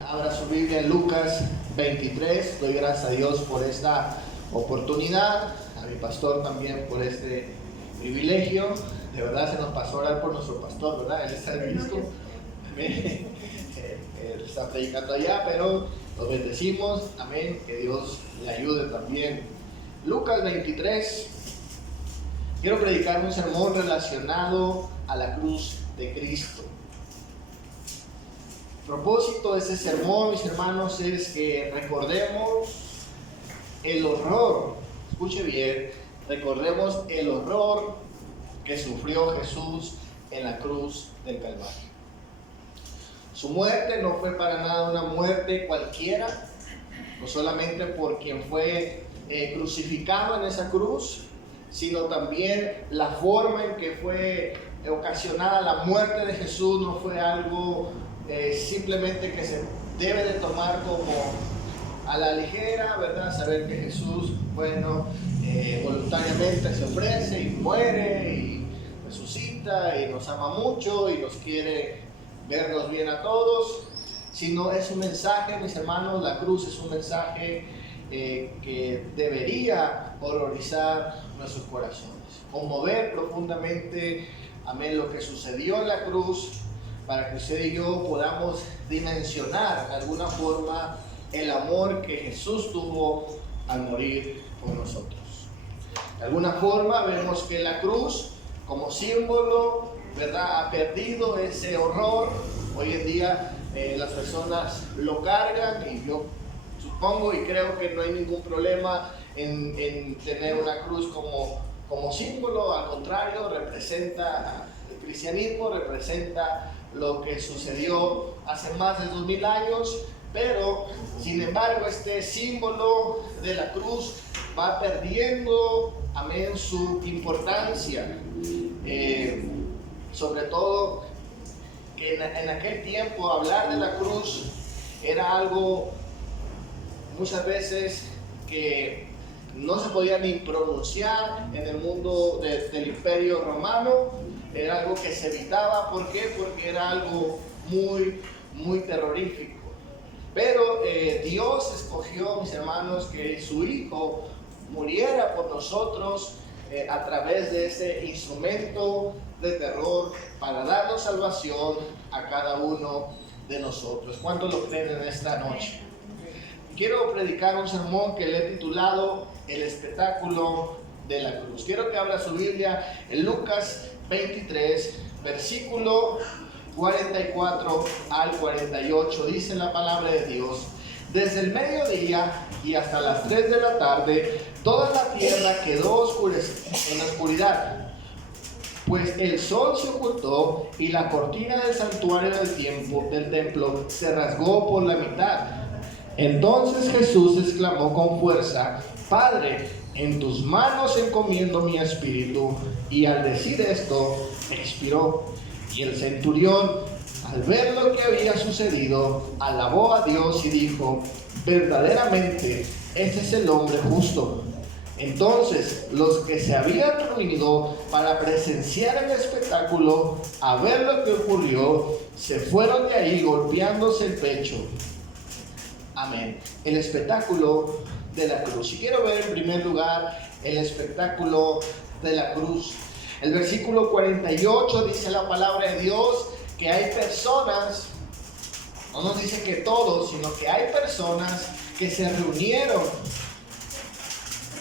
Abra su Biblia en Lucas 23. Doy gracias a Dios por esta oportunidad, a mi pastor también por este privilegio. De verdad se nos pasó a orar por nuestro pastor, ¿verdad? Él está en Cristo. Amén. Él está predicando allá, pero los bendecimos. Amén. Que Dios le ayude también. Lucas 23. Quiero predicar un sermón relacionado a la cruz de Cristo. El propósito de ese sermón, mis hermanos, es que recordemos el horror, escuche bien, recordemos el horror que sufrió Jesús en la cruz del Calvario. Su muerte no fue para nada una muerte cualquiera, no solamente por quien fue crucificado en esa cruz, sino también la forma en que fue ocasionada la muerte de Jesús no fue algo simplemente que se debe de tomar como a la ligera, ¿verdad? Saber que Jesús, voluntariamente se ofrece y muere y resucita y nos ama mucho y nos quiere vernos bien a todos, sino es un mensaje, mis hermanos, la cruz es un mensaje que debería horrorizar nuestros corazones, conmover profundamente, amén, lo que sucedió en la cruz, para que usted y yo podamos dimensionar de alguna forma el amor que Jesús tuvo al morir por nosotros. De alguna forma vemos que la cruz como símbolo, ¿verdad?, ha perdido ese horror. Hoy en día las personas lo cargan y yo supongo y creo que no hay ningún problema en tener una cruz como símbolo. Al contrario, representa el cristianismo, representa lo que sucedió hace más de 2000 años, pero sin embargo este símbolo de la cruz va perdiendo, amén, su importancia, sobre todo que en aquel tiempo hablar de la cruz era algo muchas veces que no se podía ni pronunciar en el mundo del Imperio Romano. Era algo que se evitaba. ¿Por qué? Porque era algo muy terrorífico. Pero Dios escogió, mis hermanos, que su Hijo muriera por nosotros a través de ese instrumento de terror para darnos salvación a cada uno de nosotros. ¿Cuántos lo creen en esta noche? Quiero predicar un sermón que le he titulado El espectáculo de la cruz. Quiero que abra su Biblia en Lucas 23, versículo 44 al 48. Dice la palabra de Dios: desde el mediodía y hasta las 3 de la tarde, toda la tierra quedó en la oscuridad, pues el sol se ocultó y la cortina del santuario del templo se rasgó por la mitad. Entonces Jesús exclamó con fuerza: Padre, en tus manos encomiendo mi espíritu. Y al decir esto, expiró. Y el centurión, al ver lo que había sucedido, alabó a Dios y dijo: verdaderamente, este es el hombre justo. Entonces, los que se habían reunido para presenciar el espectáculo, a ver lo que ocurrió, se fueron de ahí golpeándose el pecho. Amén. El espectáculo de la cruz. Y quiero ver en primer lugar el espectáculo de la cruz. El versículo 48 dice la palabra de Dios que hay personas, no nos dice que todos, sino que hay personas que se reunieron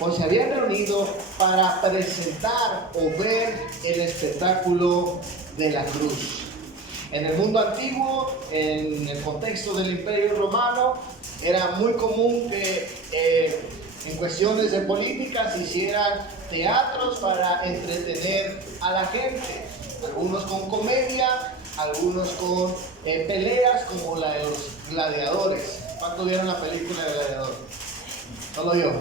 o se habían reunido para presentar o ver el espectáculo de la cruz. En el mundo antiguo, en el contexto del Imperio Romano, era muy común que en cuestiones de política se hicieran teatros para entretener a la gente. Algunos con comedia, algunos con peleas como la de los gladiadores. ¿Cuántos vieron la película de Gladiador? Solo yo.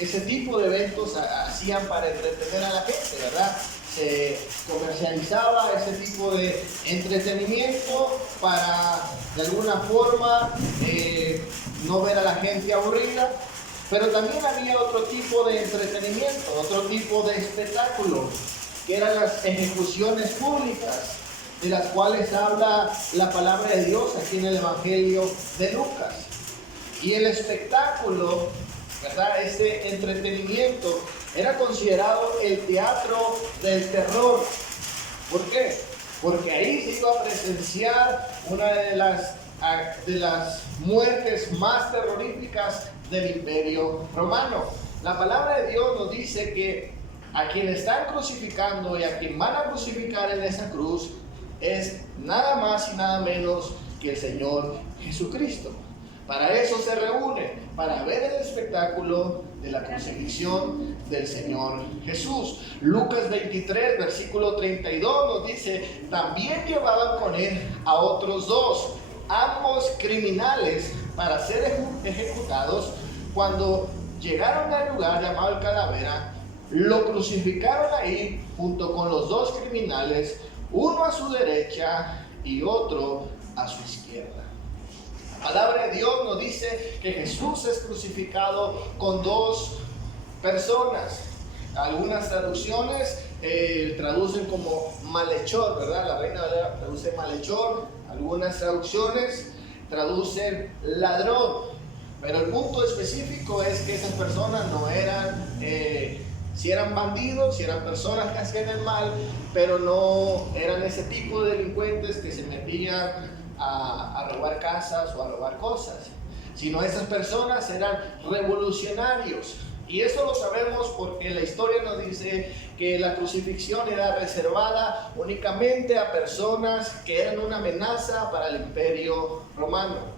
Ese tipo de eventos hacían para entretener a la gente, ¿verdad? Se comercializaba ese tipo de entretenimiento para de alguna forma no ver a la gente aburrida, pero también había otro tipo de entretenimiento, otro tipo de espectáculo, que eran las ejecuciones públicas. de las cuales habla la palabra de Dios aquí en el Evangelio de Lucas. Y el espectáculo, ¿verdad? Este entretenimiento era considerado el teatro del terror. ¿Por qué? Porque ahí se iba a presenciar una de las muertes más terroríficas del Imperio Romano. La palabra de Dios nos dice que a quien están crucificando y a quien van a crucificar en esa cruz es nada más y nada menos que el Señor Jesucristo. Para eso se reúnen, para ver el espectáculo de la crucifixión del Señor Jesús. Lucas 23, versículo 32 nos dice: también llevaban con él a otros dos, ambos criminales, para ser ejecutados. Cuando llegaron al lugar llamado el Calavera, lo crucificaron ahí junto con los dos criminales, uno a su derecha y otro a su izquierda. La palabra de Dios nos dice que Jesús es crucificado con dos personas. Algunas traducciones traducen como malhechor, ¿verdad? La Reina Valera traduce malhechor. Algunas traducciones traducen ladrón. Pero el punto específico es que esas personas no eran, si eran bandidos, si eran personas que hacían el mal, pero no eran ese tipo de delincuentes que se metían a robar casas o a robar cosas, sino esas personas eran revolucionarios. Y eso lo sabemos porque la historia nos dice que la crucifixión era reservada únicamente a personas que eran una amenaza para el Imperio Romano.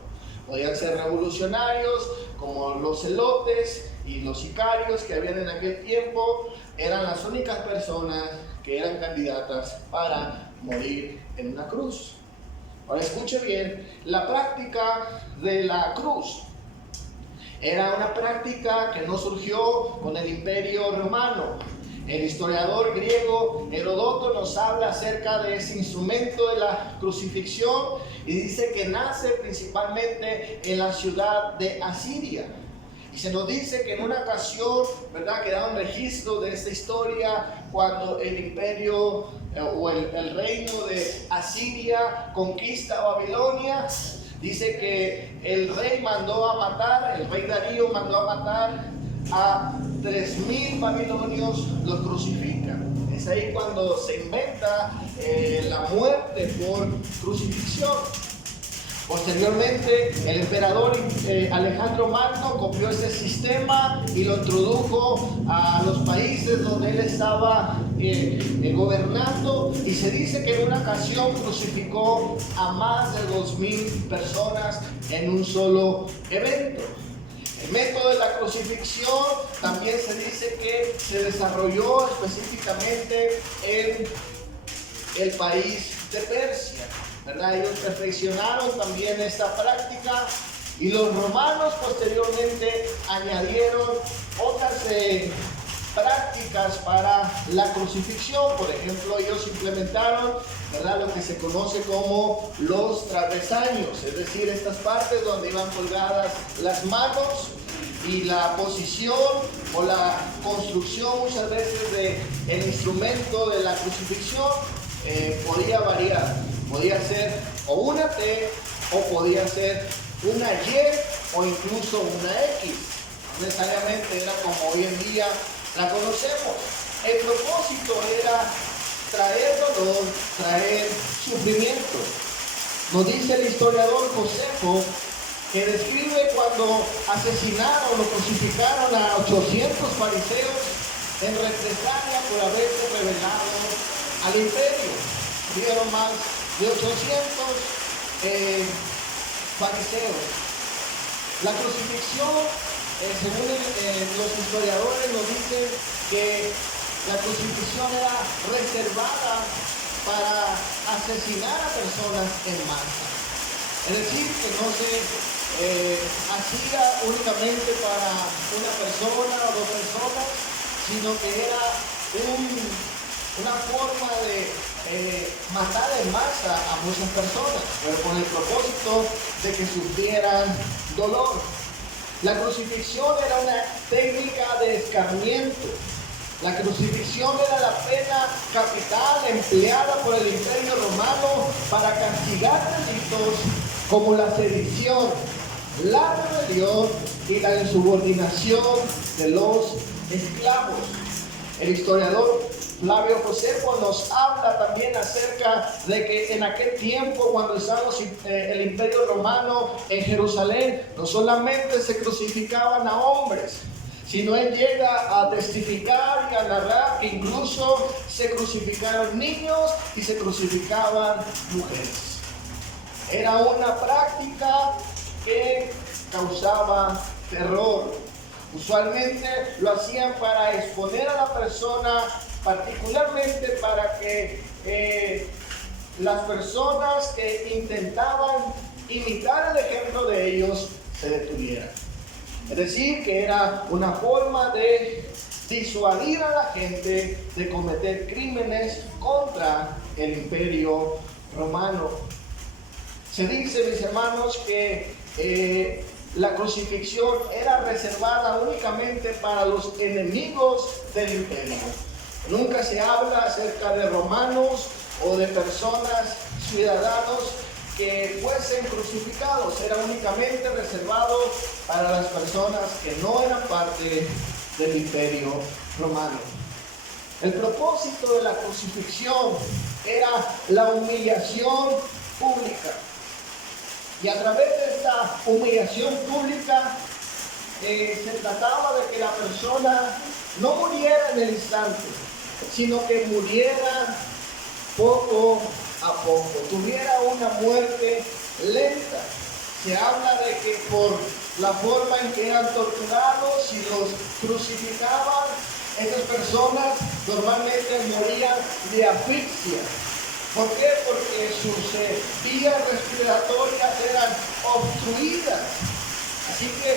Podían ser revolucionarios como los celotes y los sicarios que habían en aquel tiempo. Eran las únicas personas que eran candidatas para morir en una cruz. Ahora escuche bien, la práctica de la cruz era una práctica que no surgió con el Imperio Romano. El historiador griego Heródoto nos habla acerca de ese instrumento de la crucifixión y dice que nace principalmente en la ciudad de Asiria. Y se nos dice que en una ocasión, ¿verdad?, quedaron registros de esta historia cuando el imperio o el reino de Asiria conquista Babilonia. Dice que el rey Darío mandó a matar a 3,000 babilonios, los crucifican. Es ahí cuando se inventa la muerte por crucifixión. Posteriormente, el emperador Alejandro Magno copió ese sistema y lo introdujo a los países donde él estaba gobernando, y se dice que en una ocasión crucificó a más de 2,000 personas en un solo evento. El método de la crucifixión también se dice que se desarrolló específicamente en el país de Persia, ¿verdad? Ellos perfeccionaron también esta práctica y los romanos posteriormente añadieron otras prácticas para la crucifixión. Por ejemplo, ellos implementaron, ¿verdad?, lo que se conoce como los travesaños, es decir, estas partes donde iban colgadas las manos, y la posición o la construcción muchas veces del instrumento de la crucifixión podía variar. Podía ser o una T, o podía ser una Y, o incluso una X. No necesariamente era como hoy en día la conocemos. El propósito era traer dolor, traer sufrimiento. Nos dice el historiador Josefo, que describe cuando asesinaron o crucificaron a 800 fariseos en represalia por haberse rebelado al imperio. Vieron más de 800 fariseos. La crucifixión, según los historiadores, nos dicen que la crucifixión era reservada para asesinar a personas en masa. Es decir, que no se hacía únicamente para una persona o dos personas, sino que era una forma de matar en masa a muchas personas, pero con el propósito de que sufrieran dolor. La crucifixión era una técnica de escarmiento. La crucifixión era la pena capital empleada por el Imperio Romano para castigar delitos como la sedición, la rebelión y la insubordinación de los esclavos. El historiador Flavio Josefo nos habla también acerca de que en aquel tiempo, cuando estaba el Imperio Romano en Jerusalén, no solamente se crucificaban a hombres, sino él llega a testificar y a narrar que incluso se crucificaron niños y se crucificaban mujeres. Era una práctica que causaba terror. Usualmente lo hacían para exponer a la persona, particularmente para que las personas que intentaban imitar el ejemplo de ellos se detuvieran. Es decir, que era una forma de disuadir a la gente de cometer crímenes contra el Imperio Romano. Se dice, mis hermanos, que la crucifixión era reservada únicamente para los enemigos del imperio. Nunca se habla acerca de romanos o de personas, ciudadanos que fuesen crucificados. Era únicamente reservado para las personas que no eran parte del Imperio Romano. El propósito de la crucifixión era la humillación pública. Y a través de esta humillación pública se trataba de que la persona no muriera en el instante, sino que muriera poco a poco, tuviera una muerte lenta. Se habla de que por la forma en que eran torturados y los crucificaban, esas personas normalmente morían de asfixia. ¿Por qué? Porque sus vías respiratorias eran obstruidas. Así que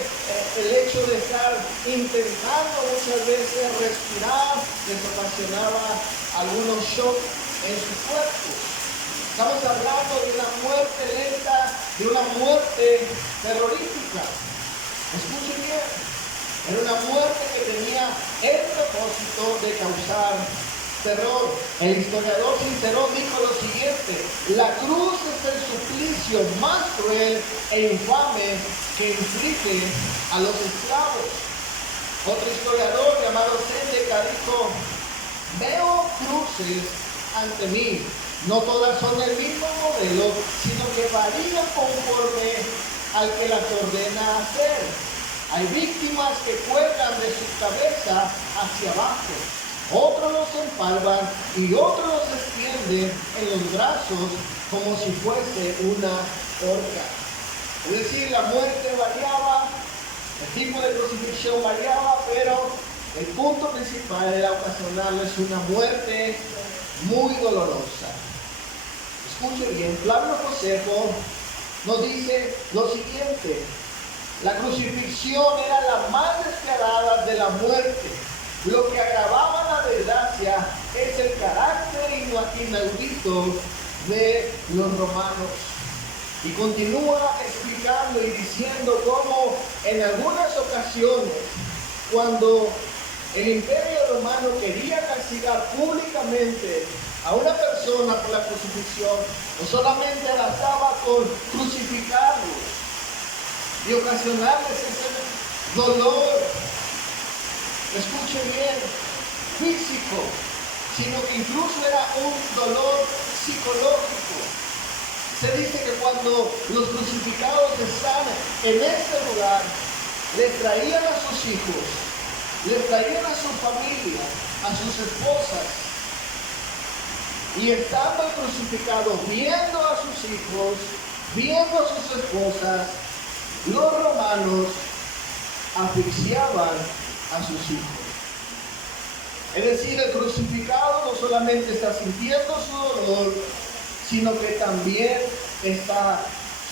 el hecho de estar intentando muchas veces respirar les ocasionaba algunos shocks en su cuerpo. Estamos hablando de una muerte lenta, de una muerte terrorífica. Escuchen bien, era una muerte que tenía el propósito de causar terror. El historiador Cicerón dijo lo siguiente: la cruz es el suplicio más cruel e infame que inflige a los esclavos. Otro historiador llamado Séneca dijo: veo cruces ante mí, no todas son del mismo modelo, sino que varían conforme al que las ordena hacer. Hay víctimas que cuelgan de su cabeza hacia abajo, otros los empalman y otros los extienden en los brazos como si fuese una horca. Es decir, la muerte variaba, el tipo de crucifixión variaba, pero el punto principal era ocasionarles una muerte muy dolorosa. Escuchen bien, Flavio Josefo nos dice lo siguiente: la crucifixión era la más despiadada de la muerte. Lo que agravaba la desgracia es el carácter inaudito de los romanos. Y continúa explicando y diciendo cómo en algunas ocasiones, cuando el Imperio Romano quería castigar públicamente a una persona por la crucifixión, no solamente bastaba con crucificarlos y ocasionarles ese dolor, escuche bien, físico, sino que incluso era un dolor psicológico. Se dice que cuando los crucificados están en este lugar, les traían a sus hijos, les traían a su familia, a sus esposas, y estando el crucificado viendo a sus hijos, viendo a sus esposas, los romanos asfixiaban a sus hijos. Es decir, el crucificado no solamente está sintiendo su dolor, sino que también está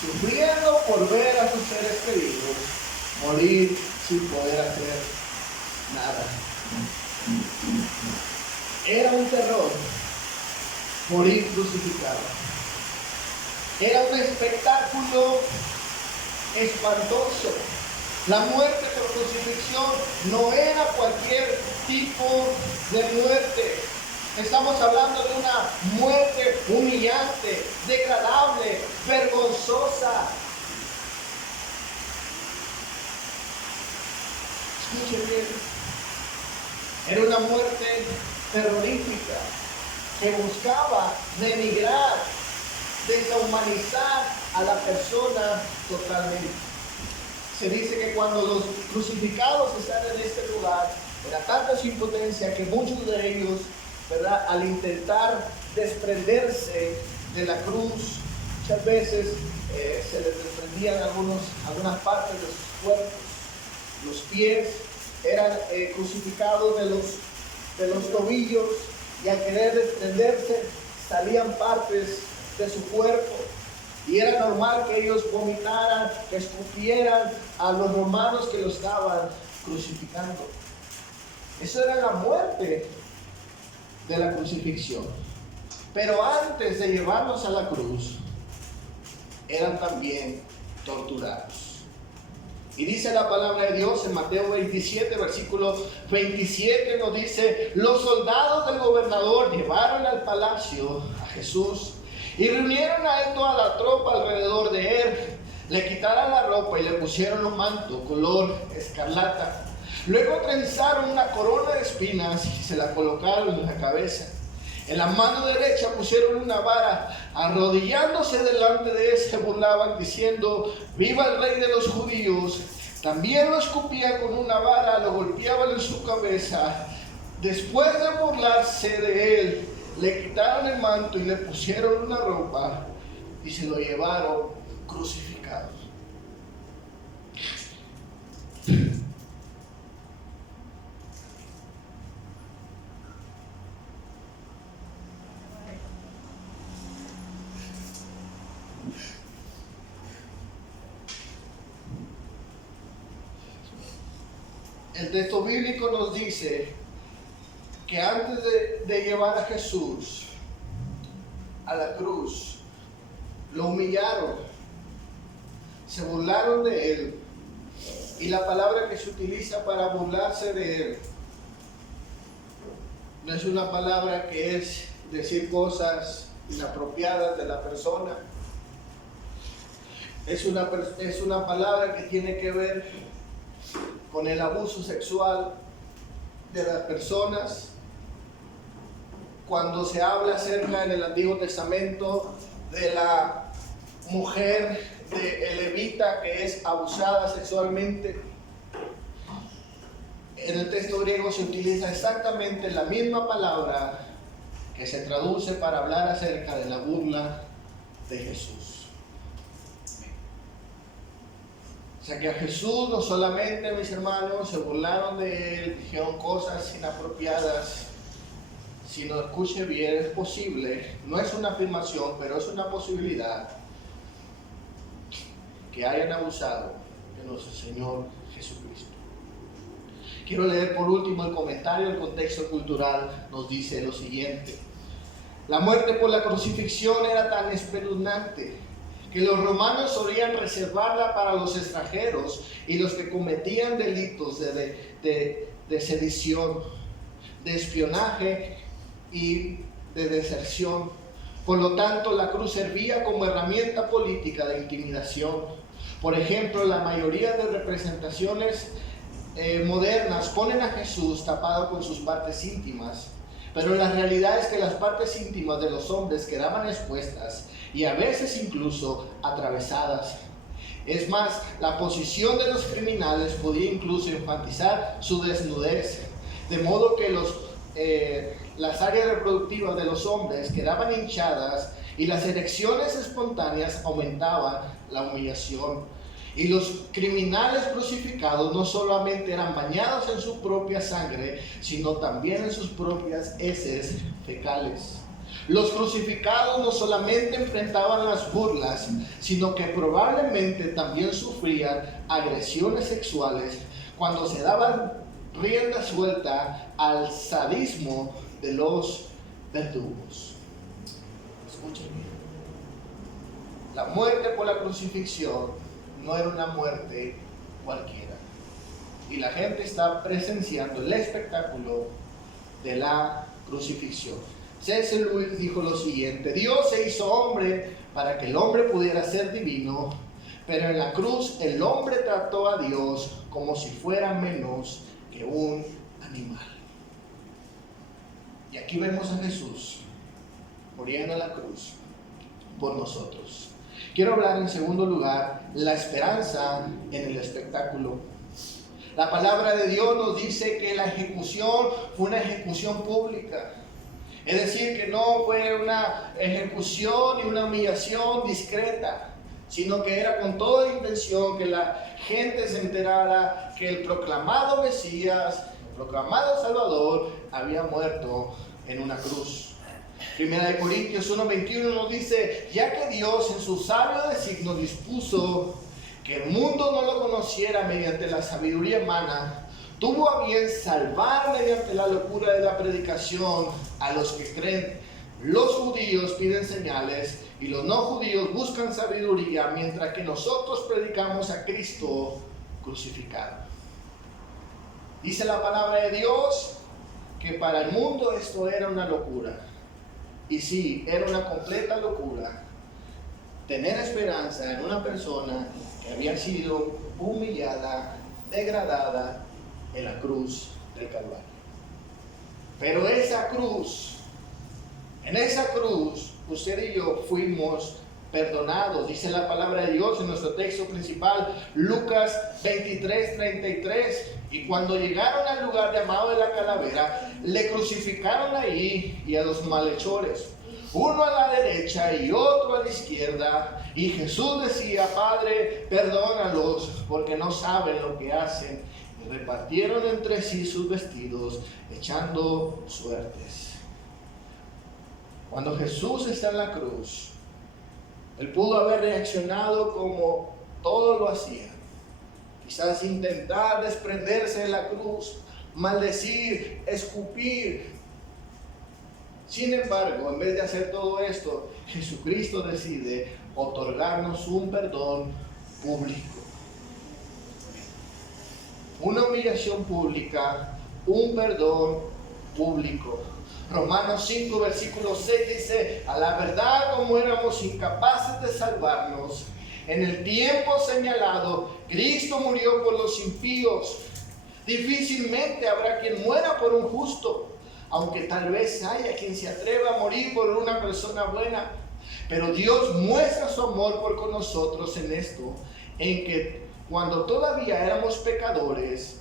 sufriendo por ver a sus seres queridos morir sin poder hacer nada. Era un terror morir crucificado. Era un espectáculo espantoso. La muerte por crucifixión no era cualquier tipo de muerte. Estamos hablando de una muerte humillante, degradable, vergonzosa. Escuchen bien. Era una muerte terrorífica que buscaba denigrar, deshumanizar a la persona totalmente. Se dice que cuando los crucificados están en este lugar, era tanta su impotencia que muchos de ellos, ¿verdad?, al intentar desprenderse de la cruz, muchas veces se les desprendían algunas partes de sus cuerpos. Los pies eran crucificados de los tobillos, y al querer desprenderse salían partes de su cuerpo. Y era normal que ellos vomitaran, que escupieran a los romanos que lo estaban crucificando. Eso era la muerte de la crucifixión. Pero antes de llevarlos a la cruz, eran también torturados. Y dice la palabra de Dios en Mateo 27, versículo 27, nos dice: los soldados del gobernador llevaron al palacio a Jesús y reunieron a él toda la tropa alrededor de él. Le quitaron la ropa y le pusieron un manto color escarlata. Luego trenzaron una corona de espinas y se la colocaron en la cabeza. En la mano derecha pusieron una vara. Arrodillándose delante de él se burlaban diciendo: viva el rey de los judíos. También lo escupían con una vara, lo golpeaban en su cabeza. Después de burlarse de él, le quitaron el manto y le pusieron una ropa y se lo llevaron crucificado. El texto bíblico nos dice que antes de llevar a Jesús a la cruz, lo humillaron, se burlaron de él. Y la palabra que se utiliza para burlarse de él no es una palabra que es decir cosas inapropiadas de la persona. Es una palabra que tiene que ver con el abuso sexual de las personas. Cuando se habla acerca en el Antiguo Testamento de la mujer de levita que es abusada sexualmente, en el texto griego se utiliza exactamente la misma palabra que se traduce para hablar acerca de la burla de Jesús. O sea que a Jesús no solamente, mis hermanos, se burlaron de él, dijeron cosas inapropiadas, sino, escuche bien, es posible, no es una afirmación, pero es una posibilidad, que hayan abusado de nuestro Señor Jesucristo. Quiero leer por último el comentario. El contexto cultural nos dice lo siguiente: la muerte por la crucifixión era tan espeluznante que los romanos solían reservarla para los extranjeros y los que cometían delitos de sedición, de espionaje y de deserción. Por lo tanto, la cruz servía como herramienta política de intimidación. Por ejemplo, la mayoría de representaciones modernas ponen a Jesús tapado con sus partes íntimas, pero la realidad es que las partes íntimas de los hombres quedaban expuestas y a veces incluso atravesadas. Es más, la posición de los criminales podía incluso enfatizar su desnudez, de modo que las áreas reproductivas de los hombres quedaban hinchadas y las erecciones espontáneas aumentaban la humillación. Y los criminales crucificados no solamente eran bañados en su propia sangre, sino también en sus propias heces fecales. Los crucificados no solamente enfrentaban las burlas, sino que probablemente también sufrían agresiones sexuales cuando se daban rienda suelta al sadismo de los verdugos. Escuchen bien. La muerte por la crucifixión no era una muerte cualquiera. Y la gente está presenciando el espectáculo de la crucifixión. C.S. Lewis dijo lo siguiente: Dios se hizo hombre para que el hombre pudiera ser divino, pero en la cruz el hombre trató a Dios como si fuera menos que un animal. Y aquí vemos a Jesús muriendo en la cruz por nosotros. Quiero hablar en segundo lugar la esperanza en el espectáculo. La palabra de Dios nos dice que la ejecución fue una ejecución pública. Es decir, que no fue una ejecución y una humillación discreta, sino que era con toda la intención que la gente se enterara que el proclamado Mesías, el proclamado Salvador, había muerto en una cruz. Primera de Corintios 1:21 nos dice: ya que Dios en su sabio designio dispuso que el mundo no lo conociera mediante la sabiduría humana, tuvo a bien salvar mediante la locura de la predicación a los que creen. Los judíos piden señales y los no judíos buscan sabiduría, mientras que nosotros predicamos a Cristo crucificado. Dice la palabra de Dios que para el mundo esto era una locura. Y sí, era una completa locura tener esperanza en una persona que había sido humillada, degradada en la cruz del Calvario. Pero esa cruz, en esa cruz, usted y yo fuimos perdonados. Dice la palabra de Dios en nuestro texto principal, Lucas 23:33. Y cuando llegaron al lugar llamado de la calavera, le crucificaron ahí y a los malhechores, uno a la derecha y otro a la izquierda. Y Jesús decía: Padre, perdónalos, porque no saben lo que hacen. Y repartieron entre sí sus vestidos, echando suertes. Cuando Jesús está en la cruz, Él pudo haber reaccionado como todos lo hacían. Quizás intentar desprenderse de la cruz, maldecir, escupir. Sin embargo, en vez de hacer todo esto, Jesucristo decide otorgarnos un perdón público. Una humillación pública, un perdón público. Romanos 5, versículo 6 dice: a la verdad, como éramos incapaces de salvarnos, en el tiempo señalado, Cristo murió por los impíos. Difícilmente habrá quien muera por un justo, aunque tal vez haya quien se atreva a morir por una persona buena. Pero Dios muestra su amor por con nosotros en esto, en que cuando todavía éramos pecadores,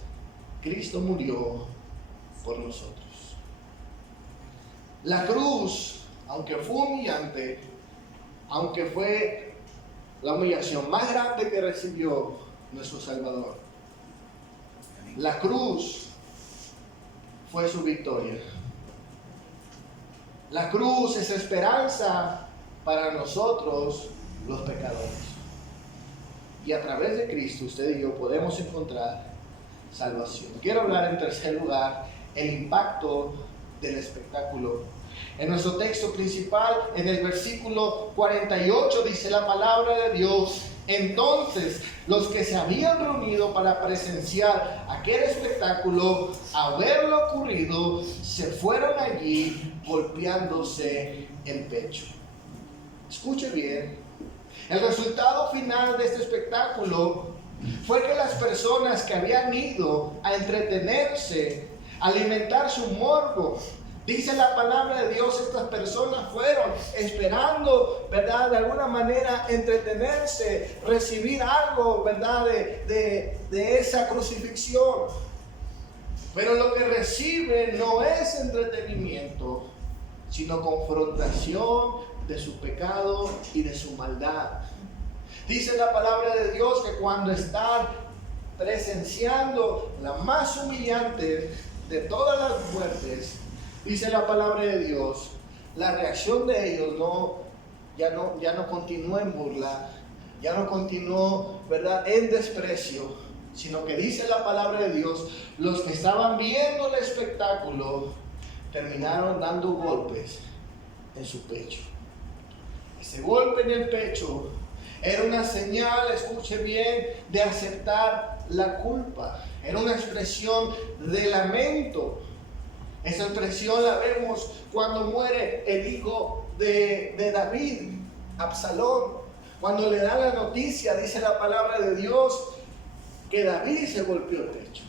Cristo murió por nosotros. La cruz, aunque fue humillante, aunque fue la humillación más grande que recibió nuestro Salvador, la cruz fue su victoria. La cruz es esperanza para nosotros los pecadores. Y a través de Cristo usted y yo podemos encontrar salvación. Quiero hablar en tercer lugar el impacto del espectáculo. En nuestro texto principal, en el versículo 48, dice la palabra de Dios: entonces los que se habían reunido para presenciar aquel espectáculo, a ver lo ocurrido, se fueron allí golpeándose el pecho. Escuche bien, el resultado final de este espectáculo fue que las personas que habían ido a entretenerse, a alimentar su morbo, dice la palabra de Dios, estas personas fueron esperando, ¿verdad?, de alguna manera entretenerse, recibir algo, ¿verdad?, de esa crucifixión. Pero lo que reciben no es entretenimiento, sino confrontación de su pecado y de su maldad. Dice la palabra de Dios que cuando están presenciando la más humillante de todas las muertes, dice la palabra de Dios, la reacción de ellos ya no continuó en burla, ya no continuó, ¿verdad?, en desprecio, sino que dice la palabra de Dios, los que estaban viendo el espectáculo terminaron dando golpes en su pecho. Ese golpe en el pecho era una señal, escuche bien, de aceptar la culpa. Era una expresión de lamento. Esa expresión la vemos cuando muere el hijo de David, Absalón. Cuando le dan la noticia, dice la palabra de Dios, que David se golpeó el pecho.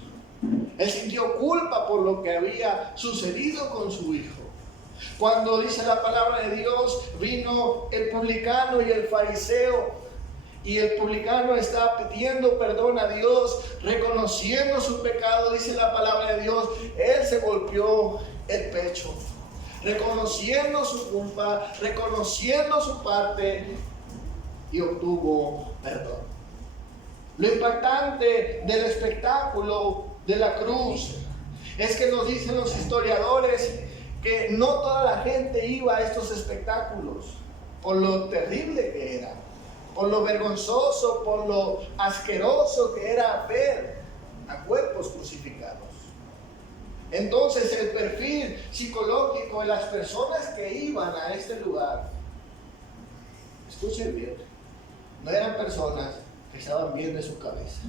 Él sintió culpa por lo que había sucedido con su hijo. Cuando dice la palabra de Dios, vino el publicano y el fariseo, y el publicano está pidiendo perdón a Dios, reconociendo su pecado, dice la palabra de Dios, él se golpeó el pecho, reconociendo su culpa, reconociendo su parte, y obtuvo perdón. Lo impactante del espectáculo de la cruz es que nos dicen los historiadores que no toda la gente iba a estos espectáculos por lo terrible que era, por lo vergonzoso, por lo asqueroso que era ver a cuerpos crucificados. Entonces el perfil psicológico de las personas que iban a este lugar, escuchen bien, no eran personas que estaban bien de su cabeza.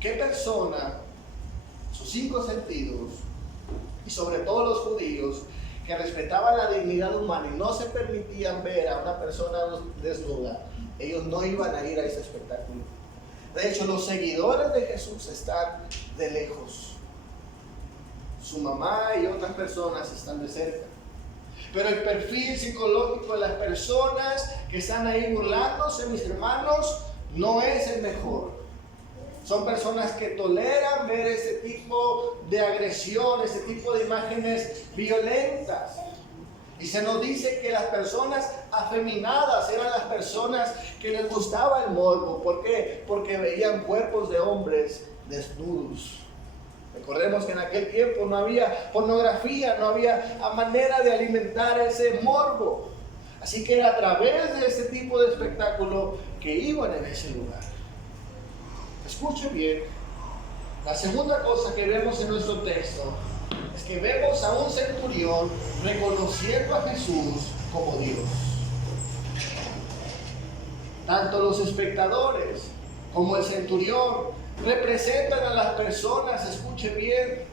¿Qué persona, sus 5 sentidos, y sobre todo los judíos, que respetaban la dignidad humana y no se permitían ver a una persona desnuda, ellos no iban a ir a ese espectáculo? De hecho, los seguidores de Jesús están de lejos. Su mamá y otras personas están de cerca. Pero el perfil psicológico de las personas que están ahí burlándose, mis hermanos, no es el mejor. Son personas que toleran ver ese tipo de agresión, ese tipo de imágenes violentas. Y se nos dice que las personas afeminadas eran las personas que les gustaba el morbo. ¿Por qué? Porque veían cuerpos de hombres desnudos. Recordemos que en aquel tiempo no había pornografía, no había manera de alimentar ese morbo. Así que era a través de este tipo de espectáculo que iban en ese lugar. Escuche bien, la segunda cosa que vemos en nuestro texto es que vemos a un centurión reconociendo a Jesús como Dios. Tanto los espectadores como el centurión representan a las personas, escuche bien,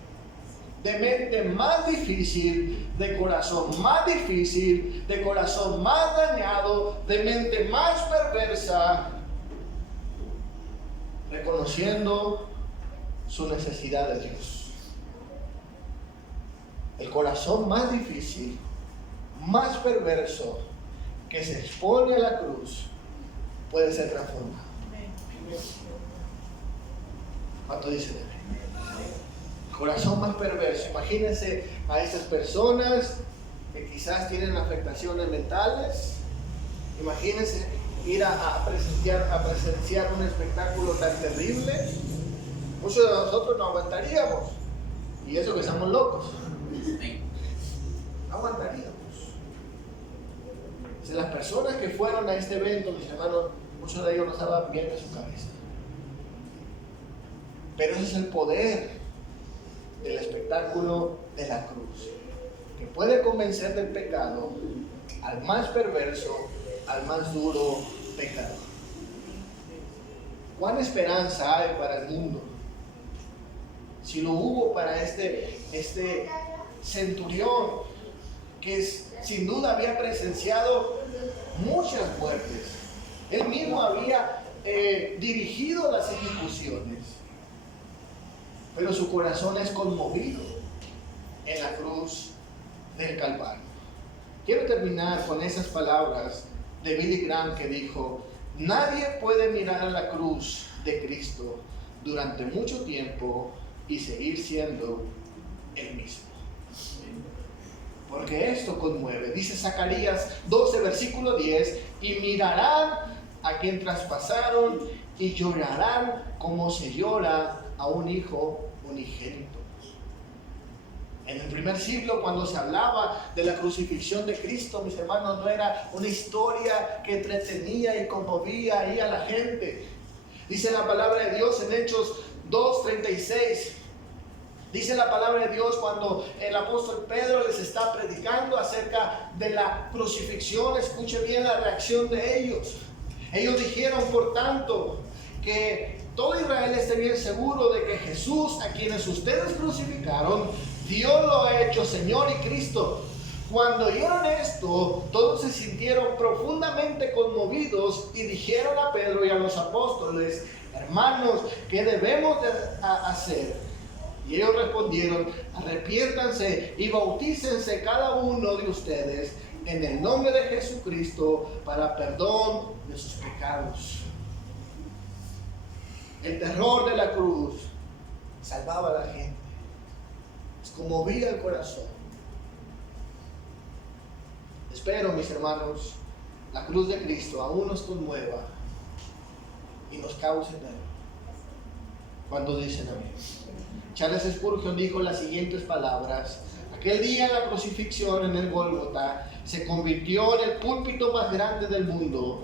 de mente más difícil, de corazón más difícil, de corazón más dañado, de mente más perversa, reconociendo su necesidad de Dios. El corazón más difícil, más perverso, que se expone a la cruz, puede ser transformado. ¿Cuánto dicen? El corazón más perverso. Imagínense a esas personas que quizás tienen afectaciones mentales. Imagínense ir a presenciar un espectáculo tan terrible. Muchos de nosotros no aguantaríamos. Y eso que estamos locos. No aguantaríamos. Si las personas que fueron a este evento, mis hermanos, muchos de ellos no estaban bien de su cabeza. Pero ese es el poder del espectáculo de la cruz, que puede convencer del pecado al más perverso, al más duro pecador. ¿Cuán esperanza hay para el mundo? Si lo hubo para este centurión, que sin duda había presenciado muchas muertes. Él mismo había dirigido las ejecuciones. Pero su corazón es conmovido en la cruz del Calvario. Quiero terminar con esas palabras de Billy Graham que dijo: nadie puede mirar a la cruz de Cristo durante mucho tiempo y seguir siendo el mismo. Porque esto conmueve. Dice Zacarías 12, versículo 10: y mirarán a quien traspasaron y llorarán como se llora a un hijo unigénito. En el primer siglo, cuando se hablaba de la crucifixión de Cristo, mis hermanos, no era una historia que entretenía y conmovía ahí a la gente. Dice la palabra de Dios en Hechos 2:36. Dice la palabra de Dios cuando el apóstol Pedro les está predicando acerca de la crucifixión. Escuche bien la reacción de ellos. Ellos dijeron, por tanto, que todo Israel esté bien seguro de que Jesús, a quienes ustedes crucificaron, Dios lo ha hecho Señor y Cristo. Cuando oyeron esto, todos se sintieron profundamente conmovidos y dijeron a Pedro y a los apóstoles: hermanos, ¿qué debemos de hacer? Y ellos respondieron: arrepiéntanse y bautícense cada uno de ustedes en el nombre de Jesucristo para perdón de sus pecados. El terror de la cruz salvaba a la gente, les conmovía el corazón. Espero, mis hermanos, la cruz de Cristo aún nos conmueva y nos cause terror. Cuando dicen amén. Charles Spurgeon dijo las siguientes palabras: aquel día en la crucifixión en el Gólgota se convirtió en el púlpito más grande del mundo.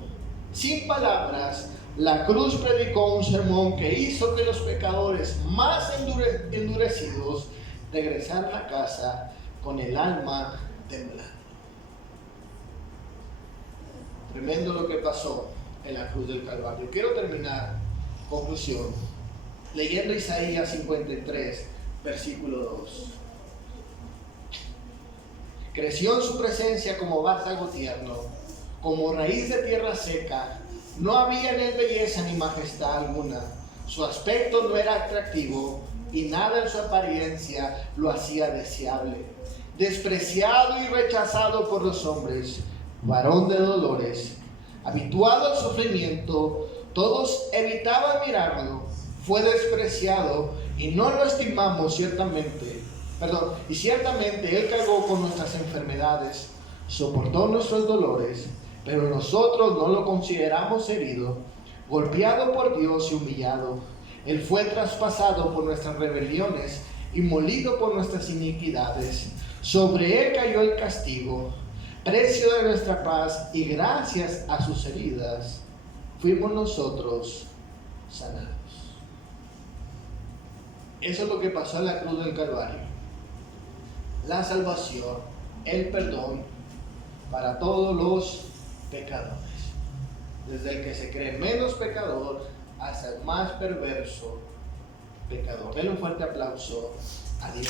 Sin palabras, la cruz predicó un sermón que hizo que los pecadores más endurecidos regresaran a casa con el alma temblando. Tremendo lo que pasó en la cruz del Calvario. Quiero terminar, conclusión, leyendo Isaías 53, versículo 2. Creció en su presencia como vástago tierno, como raíz de tierra seca. No había en él belleza ni majestad alguna. Su aspecto no era atractivo y nada en su apariencia lo hacía deseable. Despreciado y rechazado por los hombres, varón de dolores, habituado al sufrimiento, todos evitaban mirarlo. Fue despreciado y no lo estimamos ciertamente. Y ciertamente él cargó con nuestras enfermedades, soportó nuestros dolores, pero nosotros no lo consideramos herido, golpeado por Dios y humillado. Él fue traspasado por nuestras rebeliones y molido por nuestras iniquidades. Sobre él cayó el castigo, precio de nuestra paz, y gracias a sus heridas fuimos nosotros sanados. Eso es lo que pasó en la cruz del Calvario. La salvación, el perdón para todos los pecadores, desde el que se cree menos pecador hasta el más perverso pecador. Denle un fuerte aplauso a Dios.